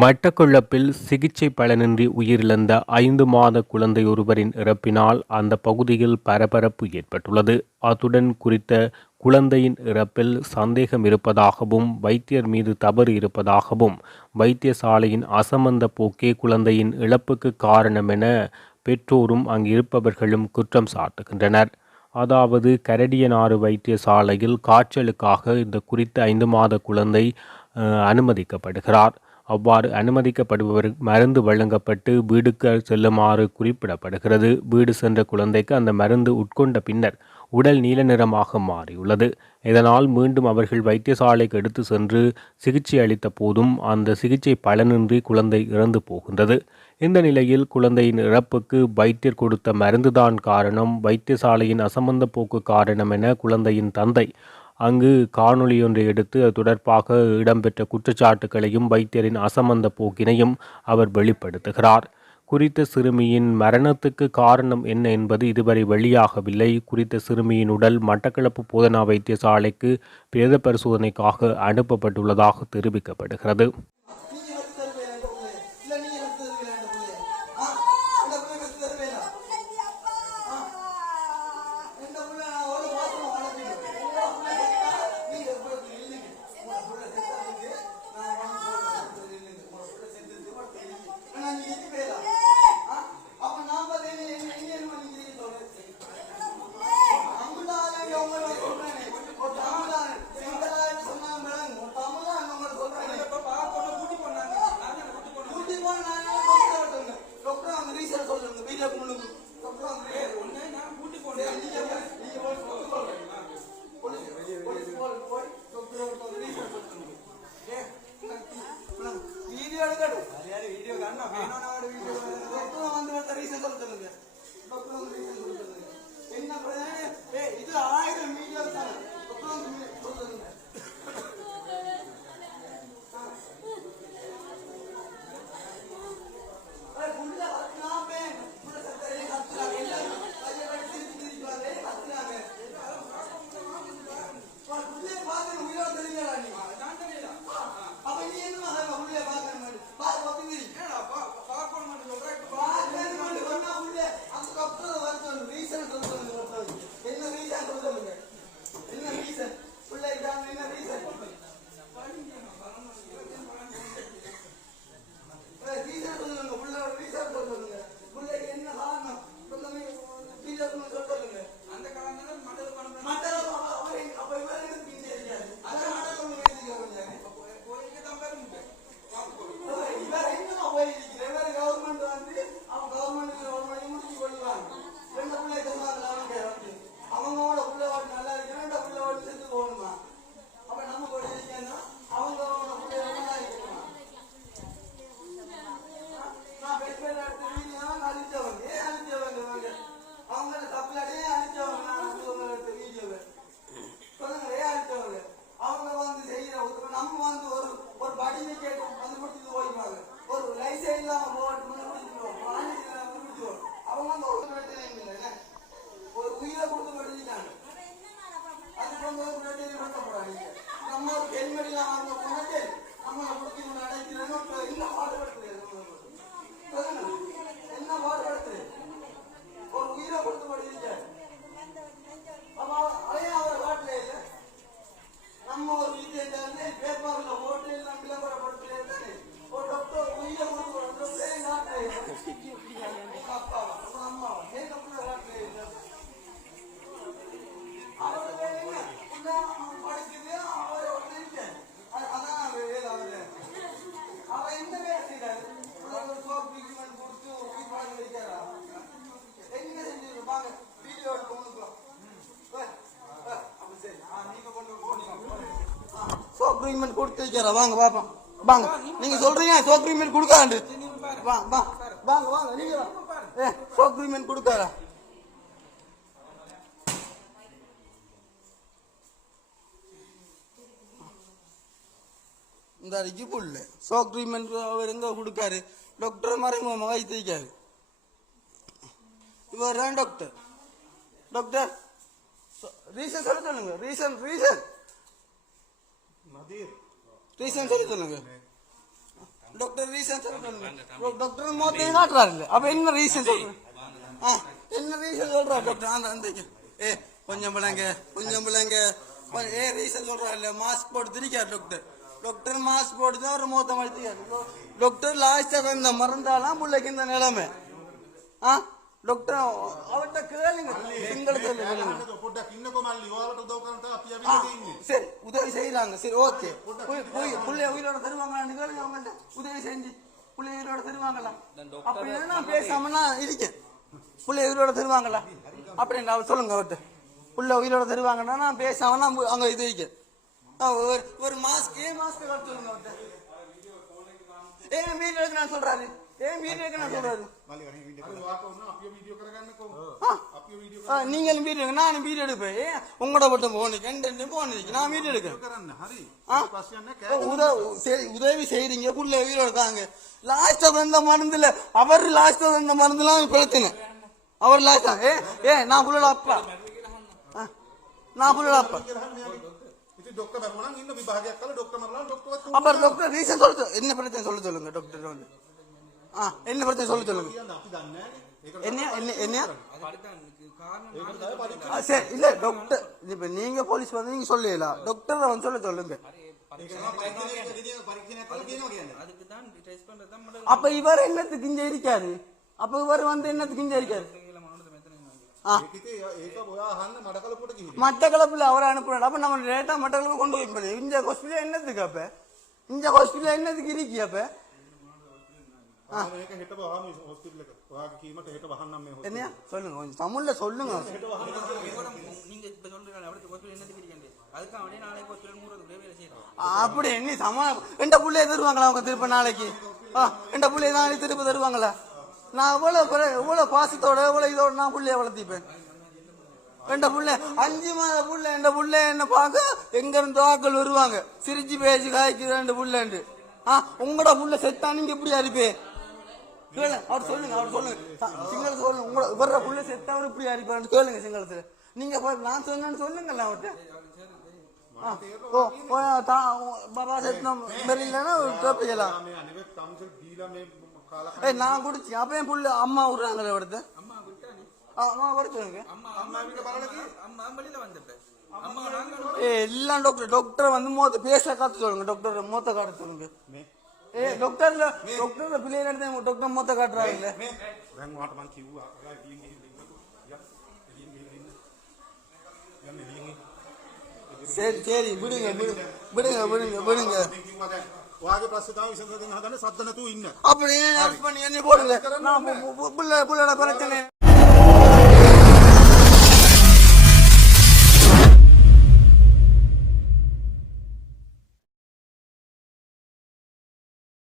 மட்டக்குழப்பில் சிகிச்சை பலனின்றி உயிரிழந்த ஐந்து மாத குழந்தை ஒருவரின் இறப்பினால் அந்த பகுதியில் பரபரப்பு ஏற்பட்டுள்ளது. அத்துடன் குறித்த குழந்தையின் இறப்பில் சந்தேகம் இருப்பதாகவும் வைத்தியர் மீது தவறு இருப்பதாகவும் வைத்தியசாலையின் அசமந்த போக்கே குழந்தையின் இழப்புக்கு காரணம் என பெற்றோரும் அங்கிருப்பவர்களும் குற்றம் சாட்டுகின்றனர். அதாவது கரடியனாறு வைத்தியசாலையில் காய்ச்சலுக்காக இந்த குறித்த ஐந்து மாத குழந்தை அனுமதிக்கப்படுகிறார். அவ்வாறு அனுமதிக்கப்படுபவர் மருந்து வழங்கப்பட்டு வீடுக்கு செல்லுமாறு குறிப்பிடப்படுகிறது. வீடு சென்ற குழந்தைக்கு அந்த மருந்து உட்கொண்ட பின்னர் உடல் நீல நிறமாக மாறியுள்ளது. இதனால் மீண்டும் அவர்கள் வைத்தியசாலைக்கு எடுத்து சென்று சிகிச்சை அளித்த போதும் அந்த சிகிச்சை பலனின்றி குழந்தை இறந்து போகின்றது. இந்த நிலையில் குழந்தையின் இறப்புக்கு வைத்தியர் கொடுத்த மருந்துதான் காரணம். வைத்தியசாலையின் அசம்பந்த போக்கு காரணம் என குழந்தையின் தந்தை அங்கு காணொளியொன்றை எடுத்து அது தொடர்பாக இடம்பெற்ற குற்றச்சாட்டுகளையும் வைத்தியரின் அசமந்த போக்கினையும் அவர் வெளிப்படுத்துகிறார். குறித்த சிறுமியின் மரணத்துக்கு காரணம் என்ன என்பது இதுவரை வெளியாகவில்லை. குறித்த சிறுமியின் உடல் மட்டக்களப்பு போதனா வைத்தியசாலைக்கு பிரேத பரிசோதனைக்காக அனுப்பப்பட்டுள்ளதாக தெரிவிக்கப்படுகிறது. ஒரு ஒரு படிமை கேட்டு வந்து கொடுத்துட்டு போயிடுவாங்க ஒரு லைசன்ஸ் இல்லாம போட்டு வந்து வாங்கி இல்லாம அவங்க அந்த ஒரு பிரச்சனையும் இல்லை ஒரு உயிரை கொடுத்து படிச்சுட்டாங்க. அதுக்கு வந்து ஒரு பிரச்சனையும் பண்ண போறாங்க. நம்ம ஒரு பெண்மணிலாம் அவங்க போனது நம்மளை கொடுத்து அடைக்கிறேன்னு என்ன பாடுபடுத்துறது சொல்லுங்க. என்ன பாடுபடுத்துறது ஒரு உயிரை கொடுத்து படிச்சுட்டாங்க அப்ப அவ- அதையும் அவர் காட்டல இல்ல நம்ம ஒரு விஷயத்த வந்து பேப்பர்ல போட்டு எல்லாம் விளம்பரப்படுத்தல தானே ஒரு டாக்டர் உயிரை கொடுத்து ஒரு டாக்டரே காட்டல இல்ல. உங்க அப்பாவா உங்க அம்மாவா எங்க பிள்ளை காட்டல இல்ல அவரோட வேலை என்ன? புள்ள படிக்குது, அவரை ஒண்ணு இல்லை. அ- அதான் அவர் வேலை அவரு. அவர் என்ன வேலை செய்றாரு? புள்ளைக்கு ஒரு soap treatment கொடுத்து உயிர் வாழ வைக்கிறாரா? என்ன செஞ்சிரு? வாங்க, video எடுத்து உனக்கு. வா, வா, அப்ப சரி. ஆ, நீங்க கொண்டு போனீங்க. ஆ, அக்ரிமெண்ட் treatment கொடுத்து வைக்கிறா. வாங்க பாப்போம். வாங்க. நீங்க சொல்றீங்க சோ அக்ரிமெண்ட் கொடுக்காண்டு. வாங்க வாங்க வாங்க வாங்க நீங்க ஏ சோ அக்ரிமெண்ட் கொடுக்காரா இந்த அடிக்கு புல்லு சோ அக்ரிமெண்ட் அவர் எங்க கொடுக்காரு? டாக்டர் மறைமுகமாக வைத்திருக்காரு இவர் தான் டாக்டர் டாக்டர் ரீசன் சொல்ல சொல்லுங்க. ரீசன் ரீசன் ரீசன் சொல்ல சொல்லுங்க டாக்டர் ரீசன் சொல்லுங்க டாக்டர் மொத்தம் காட்டுறாரு இல்ல அப்ப என்ன ரீசன் சொல்றேன் ஆ என்ன ரீசன் சொல்றா டாக்டர் அந்த அந்த ஏ கொஞ்சம் பிள்ளைங்க கொஞ்சம் பிள்ளைங்க கொஞ்சம் ஏ ரீசன் சொல்றா இல்ல மாஸ்க் போட்டு திரிக்காரு டாக்டர் டாக்டர் மாஸ்க் போட்டு தான் ஒரு மொத்தம் அடிச்சுக்காரு டாக்டர் லாஸ்டா இந்த மறந்தாலாம் பிள்ளைக்கு இந்த நிலைமை ஆ டாக்டர் அவர்கிட்ட சரி உதவி செய்யலாங்க சரி ஓகே புள்ளைய உயிரோட தருவாங்களான்னு கேளுங்க அவங்கள்ட்ட உதவி செஞ்சு புள்ளைய உயிரோட தருவாங்களா அப்படி நான் பேசாமனா இருக்கேன் புள்ளைய உயிரோட தருவாங்களா அப்படின்னு அவர் சொல்லுங்க அவர்கிட்ட புள்ள உயிரோட தருவாங்கன்னா நான் பேசாமனா அங்க இது வைக்க ஒரு மாஸ்க் ஏன் மாஸ்க் சொல்லுங்க அவர்கிட்ட ஏன் மீன் எழுதுனா சொல்றாரு ஏன் வீடியோ நீங்களும் வீடியோ நானும் வீடியோ எடுப்பேன் உங்களோட மட்டும் போனிக்கு ரெண்டு போனிக்கு நான் வீடியோ எடுக்கிறேன். உதவி செய்யறீங்க புள்ள வீடியோ இருக்காங்க லாஸ்டா வந்த மருந்துல அவர் லாஸ்டா வந்த மருந்துலாம் பிரச்சனை அவர் லாஸ்டா ஏ ஏ நான் புள்ள அப்பா நான் புள்ள அப்பா அப்புறம் டாக்டர் ரீசன் சொல்ல என்ன பிரச்சனை? சொல்ல சொல்லுங்க டாக்டர் வந்து. ஆ என்ன பிரச்சனை சொல்ல சொல்லுங்க. என்ன என்ன என்ன சரி இல்ல டாக்டர் இப்ப நீங்க போலீஸ் வந்து நீங்க சொல்லலாம் டாக்டர் வந்து சொல்ல சொல்லுங்க. அப்ப இவர் என்னத்துக்கு இங்க இருக்காரு? அப்ப இவர் வந்து என்னத்துக்கு இங்க இருக்காரு? மட்டக்களப்புல அவரை அனுப்புறாரு. அப்ப நம்ம லேட்டா மட்டக்களப்பு கொண்டு போய் இங்க ஹாஸ்பிட்டல் என்னத்துக்கு அப்ப? இந்த ஹாஸ்பிட்டல் என்னத்துக்கு இருக்கி அப்ப? ஹெட்ட வகாம ஹாஸ்பிடலுக்கு வகாக அப்படி என்ன சமா எந்த புள்ள தருவாங்களா அவங்க திருப்ப நாளைக்கு எந்த புள்ள நாளைக்கு திருப்ப தருவாங்களா நான் எவ்வளவு எவ்வளவு பாசத்தோட எவ்வளவு இதோட நான் புள்ளைய வளர்த்திப்பேன் என்ற புள்ள அஞ்சு மாத புள்ள என்ற புள்ள என்ன பார்க்க எங்க இருந்து ஆக்கள் வருவாங்க சிரிச்சு பேசி காய்க்கிறேன் புள்ளன்ட்டு ஆ உங்களோட புள்ள செத்தா நீங்க எப்படி இருப்பேன் கேளுங்க அவர் சொல்லுங்க அவர் சொல்லுங்க. சிங்கள சொல்லுங்க உங்களோட இவர புள்ள செத்து அவர் இப்படி அடிப்பாருன்னு கேளுங்க சிங்களத்துல நீங்க நான் சொன்னேன்னு சொல்லுங்கல்ல அவர்கிட்ட பாபா சத்தம் மெரியலன்னா ஏய் நான் குடிச்சேன் அப்ப என் புள்ள அம்மா விடுறாங்களே அவர்கிட்ட அம்மா வர சொல்லுங்க டாக்டர் டாக்டர் வந்து மோத்த பேச காத்து சொல்லுங்க டாக்டர் மூத்த காட்டு சொல்லுங்க. ಏ ಡಾಕ್ಟರ್ ಡಾಕ್ಟರ್ ಬಿಳಿ ನಡೆದ ಡಾಕ್ಟರ್ ಮೊತ್ತ ಕಟ್ರ ಆಗ್ಲೇ ಹೆಂಗ್ ಮಾಡ ಬಂತ ಇವು சரி சரி விடுங்க விடுங்க விடுங்க விடுங்க வாகே பிரசுதாவும் விசந்ததின் ஹதன சத்தன தூ இன்ன அப்படியே பண்ணி என்ன போடுங்க நான் புள்ள புள்ளட பிரச்சனை